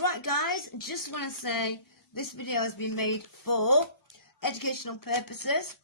Right guys, just want to say this video has been made for educational purposes.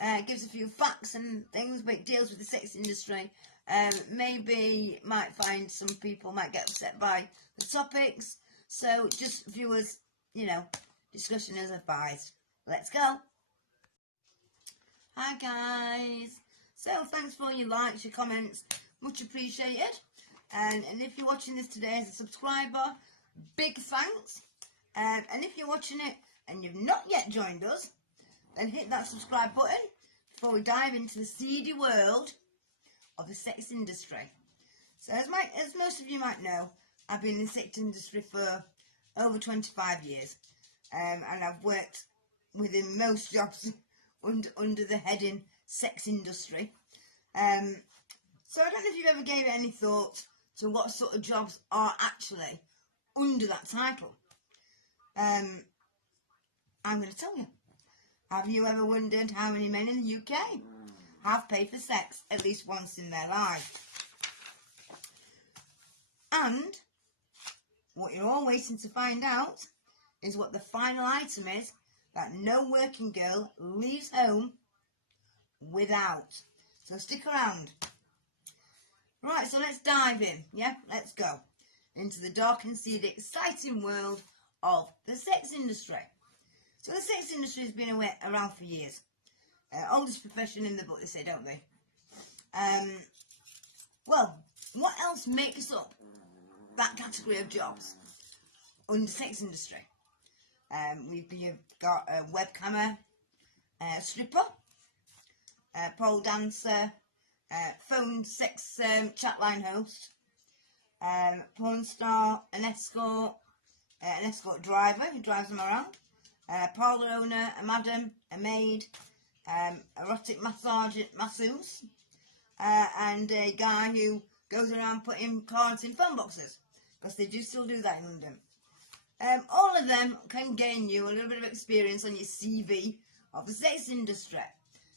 It gives a few facts and things, but it deals with the sex industry. Maybe might find some people might get upset by the topics. So just viewers, discussion is advised. Let's go. Hi guys. So thanks for all your likes, your comments, much appreciated. And if you're watching this today as a subscriber, big thanks. And if you're watching it and you've not yet joined us, then hit that subscribe button before we dive into the seedy world of the sex industry. So as most of you might know, I've been in the sex industry for over 25 years, and I've worked within most jobs under the heading sex industry. So I don't know if you've ever gave it any thought to what sort of jobs are actually under that title. I'm going to tell you. Have you ever wondered how many men in the UK have paid for sex at least once in their life? And what you're all waiting to find out is what the final item is that no working girl leaves home without. So stick around. Right, so let's dive in. Yeah, let's go into the dark and seedy, exciting world of the sex industry. So the sex industry has been around for years. Oldest profession in the book, they say, don't they? Well, what else makes up that category of jobs under sex industry? We've got a webcammer, stripper, pole dancer, phone sex chat line host, porn star, an escort driver who drives them around, parlour owner, a madam, a maid, erotic masseuse, and a guy who goes around putting cards in phone boxes, because they do still do that in London. All of them can gain you a little bit of experience on your CV of the sex industry.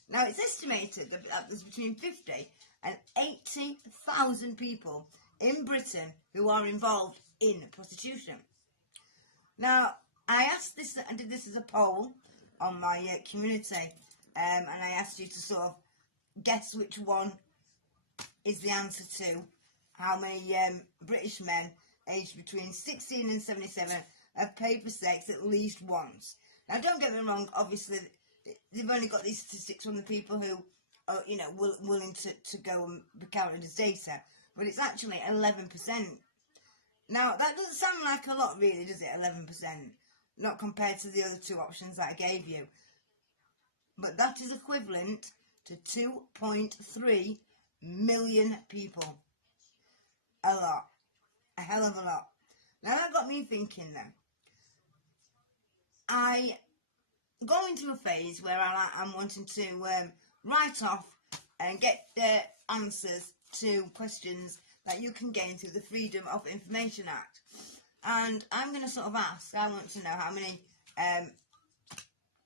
Now, it's estimated that there's between 50 and 80,000 people in Britain who are involved in prostitution. Now, I did this as a poll on my community, and I asked you to sort of guess which one is the answer to how many British men aged between 16 and 77 have paid for sex at least once. Now, don't get me wrong, obviously, they've only got these statistics from the people who are, willing to go and be counted as data, but it's actually 11%. Now, that doesn't sound like a lot, really, does it? 11%. Not compared to the other two options that I gave you. But that is equivalent to 2.3 million people. A lot. A hell of a lot. Now, that got me thinking then. I go into a phase where I'm wanting to write off and get answers to questions that you can gain through the Freedom of Information Act. And I'm going to sort of ask, I want to know how many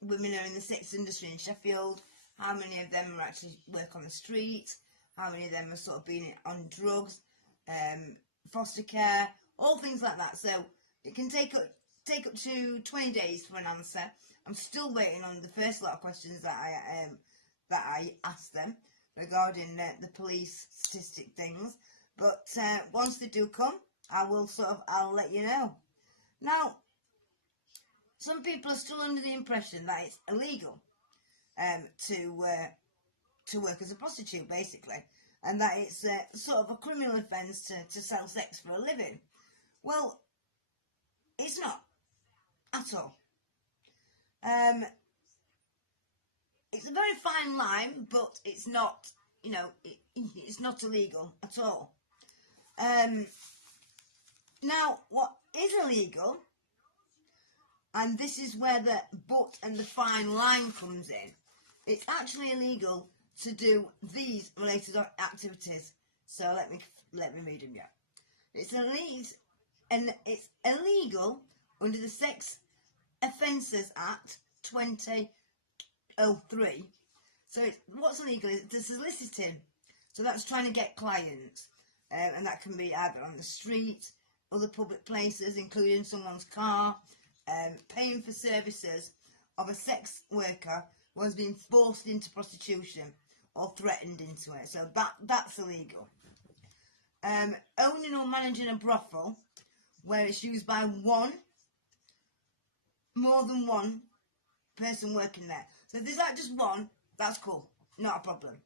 women are in the sex industry in Sheffield, how many of them are actually work on the street, how many of them are sort of being on drugs, foster care, all things like that. So it can take up to 20 days for an answer. I'm still waiting on the first lot of questions that I asked them regarding the police statistic things. But once they do come, I'll let you know. Now, some people are still under the impression that it's illegal to work as a prostitute, basically, and that it's sort of a criminal offence to sell sex for a living. Well, it's not at all. It's a very fine line, but it's not, it's not illegal at all. Now, what is illegal, and this is where the but and the fine line comes in, it's actually illegal to do these related activities. So let me read them. Yeah, it's illegal under the Sex Offences Act 2003. So what's illegal is the soliciting. So that's trying to get clients, and that can be either on the street, other public places, including someone's car, paying for services of a sex worker who has been forced into prostitution or threatened into it. So that's illegal. Owning or managing a brothel where it's used by more than one person working there. So if there's like just one, that's cool, not a problem.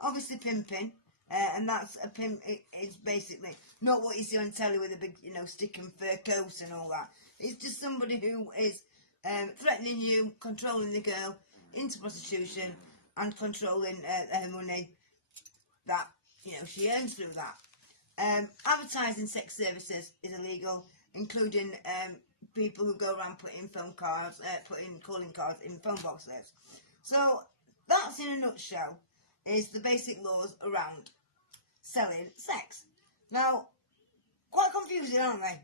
Obviously pimping, and that's a pimp. It's basically not what you see on telly with a big, stick and fur coat and all that. It's just somebody who is threatening you, controlling the girl into prostitution and controlling her money that she earns through that. Advertising sex services is illegal, including people who go around putting calling cards in phone boxes. So that's in a nutshell is the basic laws around selling sex. Now, quite confusing, aren't they?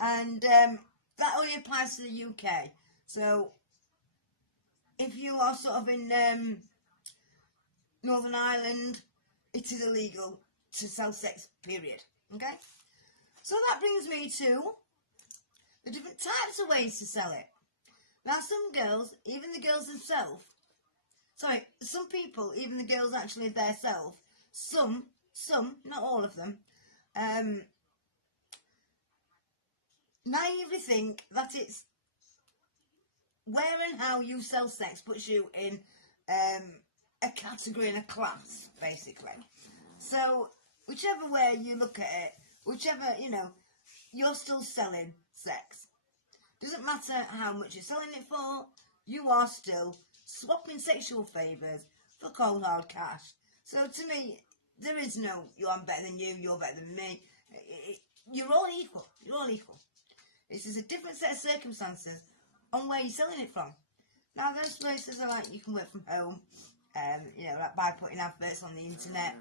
And that only applies to the UK. So if you are sort of in Northern Ireland, it is illegal to sell sex, period. Okay? So that brings me to the different types of ways to sell it. Now, some girls, even the girls themselves, some people, even the girls actually themselves, some, not all of them, naively think that it's where and how you sell sex puts you in a category and a class, basically. So, whichever way you look at it, whichever, you're still selling sex. Doesn't matter how much you're selling it for, you are still swapping sexual favours for cold hard cash. So to me, there is no, I'm better than you, you're better than me. You're all equal. You're all equal. It's just a different set of circumstances on where you're selling it from. Now, those places are like you can work from home, like by putting adverts on the internet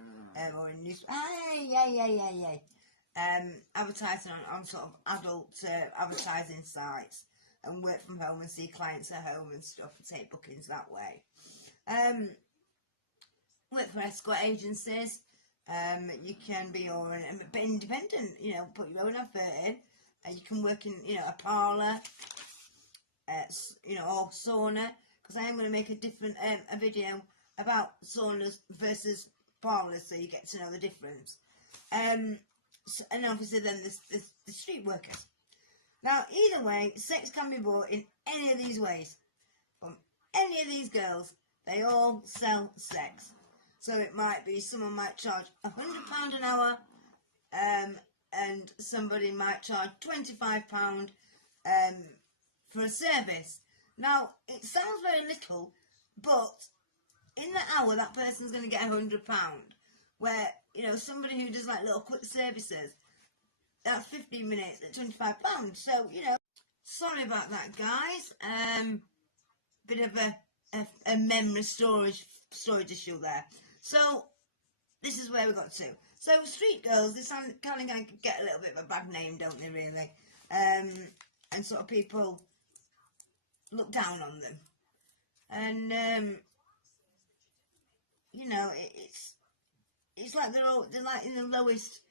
or in news. Advertising on sort of adult advertising sites and work from home and see clients at home and stuff and take bookings that way. Work for escort agencies. You can be independent, put your own advert in. You can work in, a parlour, or sauna, because I am going to make a video about saunas versus parlours, so you get to know the difference. And obviously then there's the street workers. Now, either way, sex can be bought in any of these ways. From any of these girls, they all sell sex. So it might be, someone might charge £100 an hour, and somebody might charge £25 for a service. Now, it sounds very little, but in the hour, that person's going to get £100. Where, somebody who does like little quick services, that's 15 minutes at £25. So, sorry about that, guys. Bit of a memory storage issue there. So, this is where we got to. So, street girls, they kind of get a little bit of a bad name, don't they, really? And sort of people look down on them. And, it's like they're like in the lowest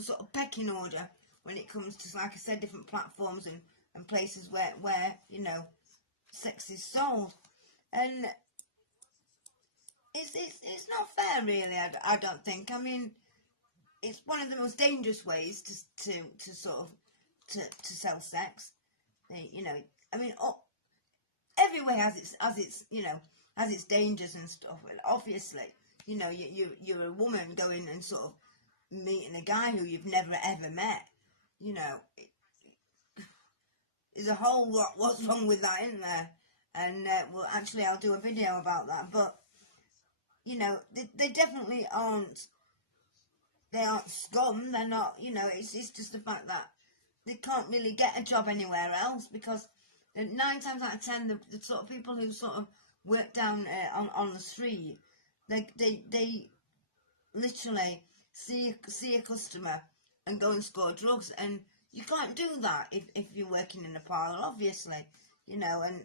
sort of pecking order when it comes to, like I said, different platforms and places where sex is sold. And it's not fair, really. I don't think. I mean, it's one of the most dangerous ways to sell sex. I mean, everywhere has its dangers and stuff. And obviously, you're a woman going and sort of meeting a guy who you've never ever met. There's a whole lot. What's wrong with that, isn't there? And well, actually, I'll do a video about that. But they definitely aren't. They aren't scum. They're not. It's just the fact that they can't really get a job anywhere else, because 9 times out of 10, the sort of people who sort of work down on the street, they literally see a customer and go and score drugs, and you can't do that if you're working in a parlour, obviously, and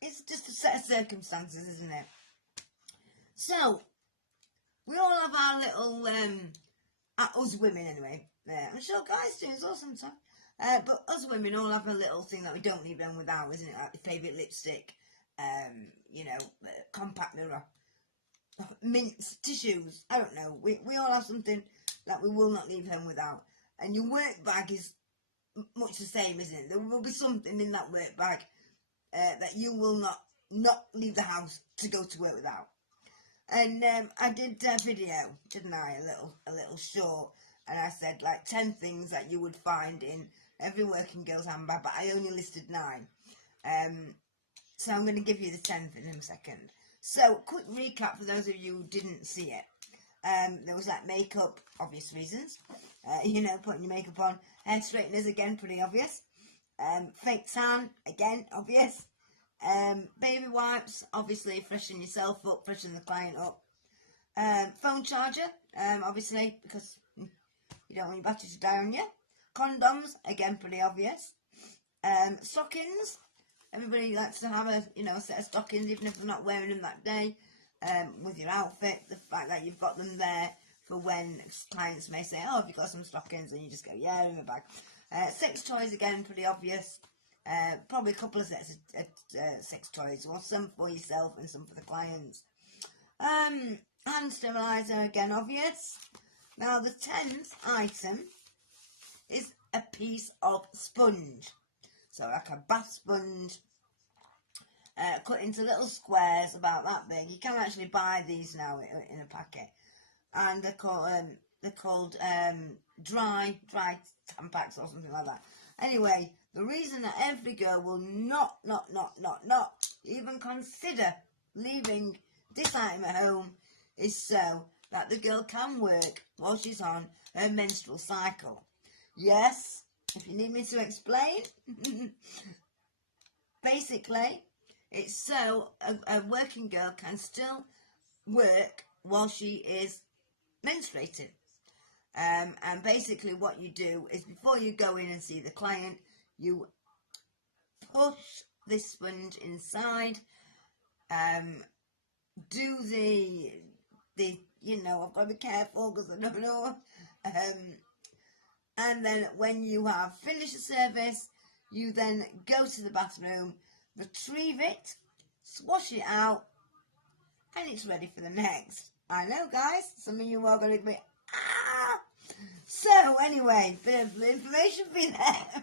it's just a set of circumstances, isn't it? So we all have our little us women anyway. I'm sure guys do as well sometimes. But us women all have a little thing that we don't leave home without, isn't it? Like your favourite lipstick, you know, compact mirror, mints, tissues. I don't know. We all have something that we will not leave home without. And your work bag is much the same, isn't it? There will be something in that work bag that you will not leave the house to go to work without. And I did a video, didn't I? A little short, and I said like 10 things that you would find in every working girl's handbag, but I only listed 9. So I'm going to give you the 10th in a second. So quick recap for those of you who didn't see it. There was like makeup, obvious reasons. You know, putting your makeup on. Hair straighteners, again, pretty obvious. Fake tan, again, obvious. Baby wipes, obviously, freshen yourself up, freshen the client up. Phone charger, obviously, because you don't want your battery to die on you. Condoms, again, pretty obvious. Stockings, everybody likes to have a set of stockings, even if they're not wearing them that day. With your outfit, the fact that you've got them there for when clients may say, oh, have you got some stockings? And you just go, yeah, in the bag. Sex toys, again, pretty obvious. Probably a couple of sets of sex toys. Well, some for yourself and some for the clients. Hand steriliser, again, obvious. Now, the 10th item is a piece of sponge. So, like a bath sponge. Cut into little squares about that big. You can actually buy these now in a packet, and they're called dry Tampax or something like that. Anyway, the reason that every girl will not even consider leaving this item at home is so that the girl can work while she's on her menstrual cycle. Yes, if you need me to explain, basically. It's so a working girl can still work while she is menstruating. And basically what you do is before you go in and see the client, you push this sponge inside, do the I've got to be careful because I don't know. And then when you have finished the service, you then go to the bathroom, retrieve it, swash it out, and it's ready for the next. I know, guys, some of you are going to be, So, anyway, bit of information for you there.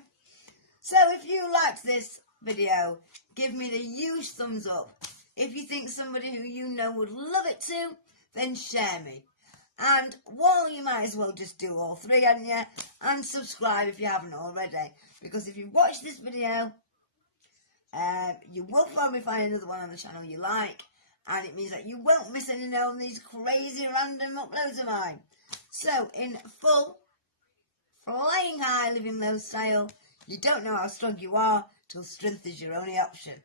So, if you liked this video, give me the huge thumbs up. If you think somebody who you know would love it too, then share me. And, well, you might as well just do all 3, hadn't you? And subscribe if you haven't already. Because if you've watched this video, you will probably find another one on the channel you like, and it means that you won't miss any of these crazy random uploads of mine. So, in full, flying high, living low style, you don't know how strong you are till strength is your only option.